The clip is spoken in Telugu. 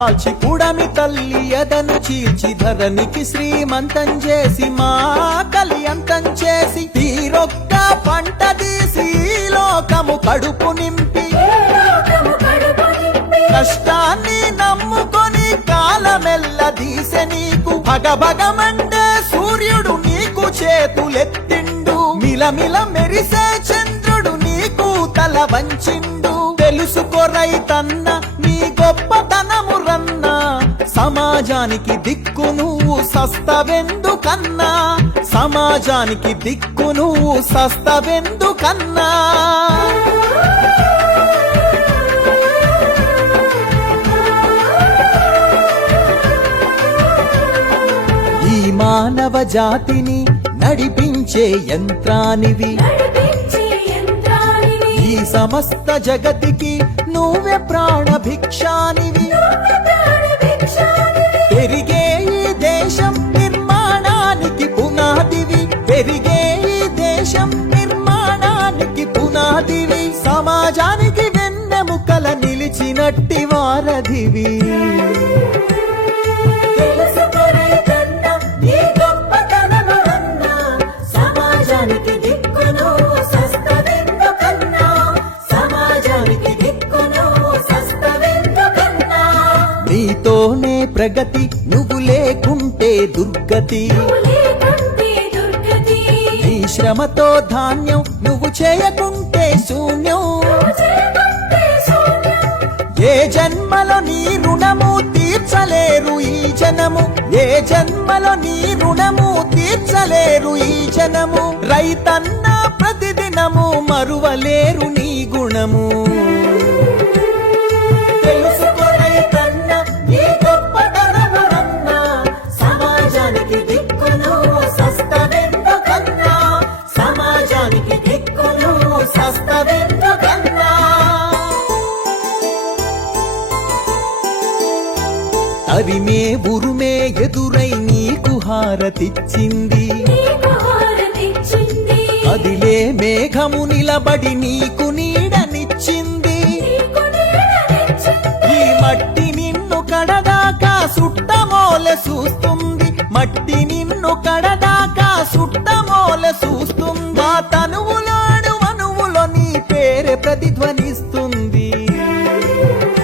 కూడమి తల్లి ఎదను చీల్చి ధరణికి శ్రీమంతం చేసి మా కళ్యంతం చేసి తీరొక్క పంట తీసి లోకము కడుపు నింపి కష్టాన్ని నమ్ముకొని కాలమెల్ల దీసె నీకు భగభగమంటే సూర్యుడు నీకు చేతులెత్తిండు మిలమిల మెరిసే చంద్రుడు నీకు తల వంచిండు తెలుసుకో రైతన్న నీ గొప్పతనము రన్నా సమాజానికి దిక్కు నువ్వు సస్తవెందుకన్నా సమాజానికి దిక్కు నువ్వు సస్తవెందుకన్నా ఈ మానవ జాతిని నడిపించే యంత్రానివి ఈ సమస్త జగతికి నువ్వే ప్రాణభిక్షానివి పెరిగే ఈ దేశం నిర్మాణానికి పునాదివి పెరిగే ఈ దేశం నిర్మాణానికి పునాదివి సమాజానికి వెన్నెముకల నిలిచినట్టి వారధివి నీతోనే ప్రగతి నువ్వు లేకుంటే దుర్గతి నీ శ్రమతో ధాన్యం నువ్వు చేయకుంటే శూన్యం ఏ జన్మలో నీ రుణము తీర్చలేరు ఈ జనము ఏ జన్మలో నీ రుణము తీర్చలేరు ఈ జనము రైతన్న ప్రతిదినము మరువలేరు నీ గుణము తరిమే ఉరుమే ఎదురై నీకు హారతిచ్చింది అదిలే మేఘము నిలబడి నీకు నీడనిచ్చింది ఈ మట్టి నిన్ను కడదాకా సుట్టమోలె చూస్తుంది మట్టి నిన్ను కడదాకా సుట్టమోలె చూస్తుంది మా తనువుల